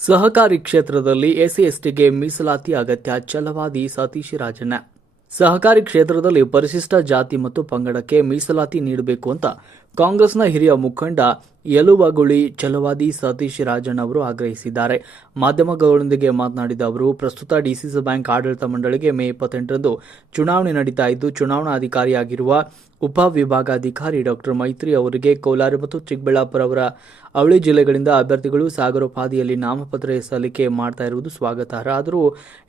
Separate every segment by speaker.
Speaker 1: ಸಹಕಾರಿ ಕ್ಷೇತ್ರದಲ್ಲಿ ಎಸ್ಸಿ ಎಸ್ಟಿಗೆ ಮೀಸಲಾತಿ ಅಗತ್ಯ, ಛಲವಾದಿ ಸತೀಶ್ ರಾಜಣ್ಣ. ಸಹಕಾರಿ ಕ್ಷೇತ್ರದಲ್ಲಿ ಪರಿಶಿಷ್ಟ ಜಾತಿ ಮತ್ತು ಪಂಗಡಕ್ಕೆ ಮೀಸಲಾತಿ ನೀಡಬೇಕು ಅಂತ ಕಾಂಗ್ರೆಸ್ನ ಹಿರಿಯ ಮುಖಂಡ ಯಲುವಗುಳಿ ಛಲವಾದಿ ಸತೀಶ್ ರಾಜಣ್ಣ ಅವರು ಆಗ್ರಹಿಸಿದ್ದಾರೆ. ಮಾಧ್ಯಮಗಳೊಂದಿಗೆ ಮಾತನಾಡಿದ ಅವರು, ಪ್ರಸ್ತುತ ಡಿಸಿಸಿ ಬ್ಯಾಂಕ್ ಆಡಳಿತ ಮಂಡಳಿಗೆ ಮೇ ಇಪ್ಪತ್ತೆಂಟರಂದು ಚುನಾವಣೆ ನಡೀತಾ ಇದ್ದು, ಚುನಾವಣಾಧಿಕಾರಿಯಾಗಿರುವ ಉಪವಿಭಾಗಾಧಿಕಾರಿ ಡಾಕ್ಟರ್ ಮೈತ್ರಿ ಅವರಿಗೆ ಕೋಲಾರ ಮತ್ತು ಚಿಕ್ಕಬಳ್ಳಾಪುರ ಅವರ ಅವಳಿ ಜಿಲ್ಲೆಗಳಿಂದ ಅಭ್ಯರ್ಥಿಗಳು ಸಾಗರೋಪಾದಿಯಲ್ಲಿ ನಾಮಪತ್ರ ಸಲ್ಲಿಕೆ ಮಾಡ್ತಾ ಇರುವುದು ಸ್ವಾಗತಾರ್ಹ. ಆದರೂ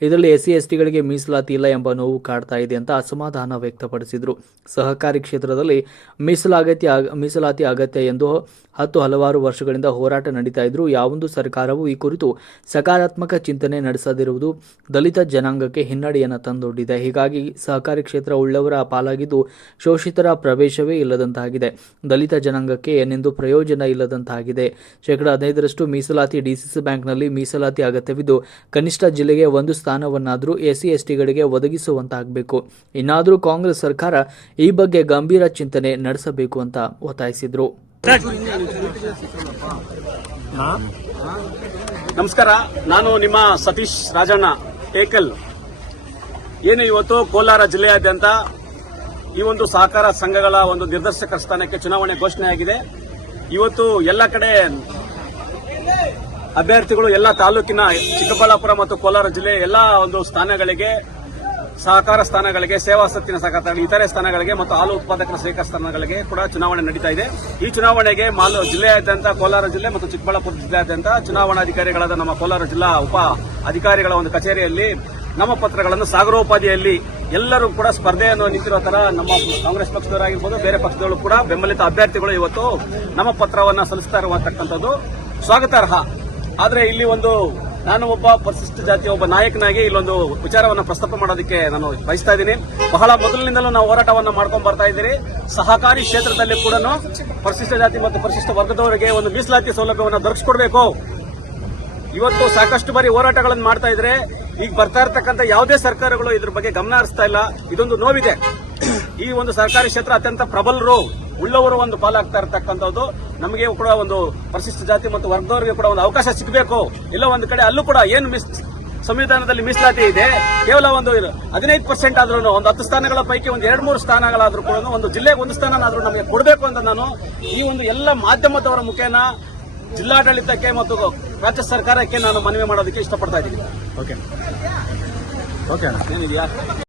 Speaker 1: ಇದರಲ್ಲಿ ಎಸ್ಸಿ, ಎಸ್ಟಿಗಳಿಗೆ ಮೀಸಲಾತಿ ಇಲ್ಲ ಎಂಬ ನೋವು ಕಾಡ್ತಾ ಇದೆ ಅಂತ ಅಸಮಾಧಾನ ವ್ಯಕ್ತಪಡಿಸಿದರು. ಸಹಕಾರಿ ಕ್ಷೇತ್ರದಲ್ಲಿ ಮೀಸಲಾಗತ್ಯ ಮೀಸಲಾತಿ ಅಗತ್ಯ ಎಂದು ಹತ್ತು ಹಲವಾರು ವರ್ಷಗಳಿಂದ ಹೋರಾಟ ನಡೀತಾ ಇದ್ರು ಯಾವೊಂದು ಸರ್ಕಾರವು ಈ ಕುರಿತು ಸಕಾರಾತ್ಮಕ ಚಿಂತನೆ ನಡೆಸದಿರುವುದು ದಲಿತ ಜನಾಂಗಕ್ಕೆ ಹಿನ್ನಡೆಯನ್ನು ತಂದೊಡ್ಡಿದೆ. ಹೀಗಾಗಿ ಸಹಕಾರಿ ಕ್ಷೇತ್ರ ಉಳ್ಳವರ ಪಾಲಾಗಿದ್ದು ಶೋಷಿತರ ಪ್ರವೇಶವೇ ಇಲ್ಲದಂತಾಗಿದೆ. ದಲಿತ ಜನಾಂಗಕ್ಕೆ ಏನೆಂದು ಪ್ರಯೋಜನ ಇಲ್ಲದಂತಾಗಿದೆ. ಶೇಕಡ ಹದಿನೈದರಷ್ಟು ಮೀಸಲಾತಿ ಡಿಸಿಸಿ ಬ್ಯಾಂಕ್ನಲ್ಲಿ ಮೀಸಲಾತಿ ಅಗತ್ಯವಿದ್ದು ಕನಿಷ್ಠ ಜಿಲ್ಲೆಗೆ ಒಂದು ಸ್ಥಾನವನ್ನಾದರೂ ಎಸ್ಸಿ ಎಸ್ಟಿಗಳಿಗೆ ಒದಗಿಸುವಂತಾಗಬೇಕು. ಇನ್ನಾದರೂ ಕಾಂಗ್ರೆಸ್ ಸರ್ಕಾರ ಈ ಬಗ್ಗೆ ಗಂಭೀರ ಚಿಂತನೆ ನಡೆಸಬೇಕು ಅಂತ ಒತ್ತಾಯಿಸಿದರು.
Speaker 2: ನಮಸ್ಕಾರ, ನಾನು ನಿಮ್ಮ ಸತೀಶ್ ರಾಜಣ್ಣ ಟೇಕಲ್ ಏನು ಇವತ್ತು ಕೋಲಾರ ಜಿಲ್ಲೆಯಾದ್ಯಂತ ಈ ಒಂದು ಸಹಕಾರ ಸಂಘಗಳ ಒಂದು ನಿರ್ದೇಶಕರ ಸ್ಥಾನಕ್ಕೆ ಚುನಾವಣೆ ಘೋಷಣೆಯಾಗಿದೆ ಇವತ್ತು ಎಲ್ಲ ಕಡೆ ಅಭ್ಯರ್ಥಿಗಳು ಎಲ್ಲ ತಾಲೂಕಿನ ಚಿಕ್ಕಬಳ್ಳಾಪುರ ಮತ್ತು ಕೋಲಾರ ಜಿಲ್ಲೆ ಎಲ್ಲ ಒಂದು ಸ್ಥಾನಗಳಿಗೆ ಸಹಕಾರ ಸ್ಥಾನಗಳಿಗೆ, ಸೇವಾ ಸತ್ತಿನ ಸಹಕಾರ ಇತರೆ ಸ್ಥಾನಗಳಿಗೆ ಮತ್ತು ಹಾಲು ಉತ್ಪಾದಕರ ಸಹಕಾರ ಸ್ಥಾನಗಳಿಗೆ ಕೂಡ ಚುನಾವಣೆ ನಡೀತಾ ಇದೆ. ಈ ಚುನಾವಣೆಗೆ ಮಾಲು ಜಿಲ್ಲೆಯಾದ್ಯಂತ, ಕೋಲಾರ ಜಿಲ್ಲೆ ಮತ್ತು ಚಿಕ್ಕಬಳ್ಳಾಪುರ ಜಿಲ್ಲೆಯಾದ್ಯಂತ ಚುನಾವಣಾಧಿಕಾರಿಗಳಾದ ನಮ್ಮ ಕೋಲಾರ ಜಿಲ್ಲಾ ಉಪ ಅಧಿಕಾರಿಗಳ ಒಂದು ಕಚೇರಿಯಲ್ಲಿ ನಾಮಪತ್ರಗಳನ್ನು ಸಾಗರೋಪಾದಿಯಲ್ಲಿ ಎಲ್ಲರೂ ಕೂಡ ಸ್ಪರ್ಧೆಯನ್ನು ನಿಂತಿರೋ ತರ ನಮ್ಮ ಕಾಂಗ್ರೆಸ್ ಪಕ್ಷದವರಾಗಿರ್ಬೋದು, ಬೇರೆ ಪಕ್ಷದವರು ಕೂಡ ಬೆಂಬಲಿತ ಅಭ್ಯರ್ಥಿಗಳು ಇವತ್ತು ನಾಮಪತ್ರವನ್ನ ಸಲ್ಲಿಸ್ತಾ ಇರುವಂತಕ್ಕಂಥದ್ದು ಸ್ವಾಗತಾರ್ಹ. ಆದರೆ ಇಲ್ಲಿ ಒಂದು ನಾನು ಒಬ್ಬ ಪರಿಶಿಷ್ಟ ಜಾತಿಯ ಒಬ್ಬ ನಾಯಕನಾಗಿ ಇಲ್ಲೊಂದು ವಿಚಾರವನ್ನು ಪ್ರಸ್ತಾಪ ಮಾಡೋದಕ್ಕೆ ನಾನು ಬಯಸ್ತಾ ಇದ್ದೀನಿ. ಬಹಳ ಮೊದಲಿನಿಂದಲೂ ನಾವು ಹೋರಾಟವನ್ನು ಮಾಡ್ಕೊಂಡು ಬರ್ತಾ ಇದ್ದೀರಿ. ಸಹಕಾರಿ ಕ್ಷೇತ್ರದಲ್ಲಿ ಕೂಡ ಪರಿಶಿಷ್ಟ ಜಾತಿ ಮತ್ತು ಪರಿಶಿಷ್ಟ ವರ್ಗದವರಿಗೆ ಒಂದು ಮೀಸಲಾತಿ ಸೌಲಭ್ಯವನ್ನು ದೊರಕಿಸ್ಕೊಡ್ಬೇಕು. ಇವತ್ತು ಸಾಕಷ್ಟು ಬಾರಿ ಹೋರಾಟಗಳನ್ನು ಮಾಡ್ತಾ ಇದ್ರೆ ಈಗ ಬರ್ತಾ ಇರತಕ್ಕಂಥ ಯಾವುದೇ ಸರ್ಕಾರಗಳು ಇದ್ರ ಬಗ್ಗೆ ಗಮನ ಹರಿಸ್ತಾ ಇಲ್ಲ. ಇದೊಂದು ನೋವಿದೆ. ಈ ಒಂದು ಸರ್ಕಾರಿ ಕ್ಷೇತ್ರ ಅತ್ಯಂತ ಪ್ರಬಲರು ಉಳ್ಳವರು ಒಂದು ಪಾಲಾಗ್ತಾ ಇರತಕ್ಕಂಥದ್ದು ನಮಗೆ ಕೂಡ ಒಂದು ಪರಿಶಿಷ್ಟ ಜಾತಿ ಮತ್ತು ವರ್ಗದವರಿಗೆ ಕೂಡ ಒಂದು ಅವಕಾಶ ಸಿಗಬೇಕು. ಇಲ್ಲ ಒಂದು ಕಡೆ ಅಲ್ಲೂ ಕೂಡ ಏನು ಮಿಸ್ ಸಂವಿಧಾನದಲ್ಲಿ ಮೀಸಲಾತಿ ಇದೆ ಕೇವಲ ಒಂದು ಹದಿನೈದು ಪರ್ಸೆಂಟ್ ಆದ್ರೂ ಒಂದು ಹತ್ತು ಸ್ಥಾನಗಳ ಪೈಕಿ ಒಂದು ಎರಡು ಮೂರು ಸ್ಥಾನಗಳಾದ್ರೂ ಕೂಡ ಒಂದು ಜಿಲ್ಲೆಗೆ ಒಂದು ಸ್ಥಾನನಾದ್ರೂ ನಮಗೆ ಕೊಡಬೇಕು ಅಂತ ನಾನು ಈ ಒಂದು ಎಲ್ಲ ಮಾಧ್ಯಮದವರ ಮುಖೇನ ಜಿಲ್ಲಾಡಳಿತಕ್ಕೆ ಮತ್ತು ರಾಜ್ಯ ಸರ್ಕಾರಕ್ಕೆ ನಾನು ಮನವಿ ಮಾಡೋದಕ್ಕೆ ಇಷ್ಟಪಡ್ತಾ ಇದ್ದೀನಿ. Okay okay ಏನಿದೆಯಾ?